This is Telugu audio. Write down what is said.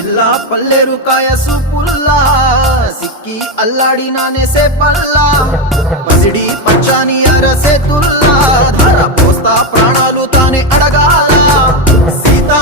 పిల్ల పల్లెరు కాయ సూపుల్లా సిక్కి అల్లాడి నానేసే పల్లా పసిడి పచ్చాని అరసే తుల్లా ధర పోస్తా ప్రాణాలు తానే అడగాల సీతా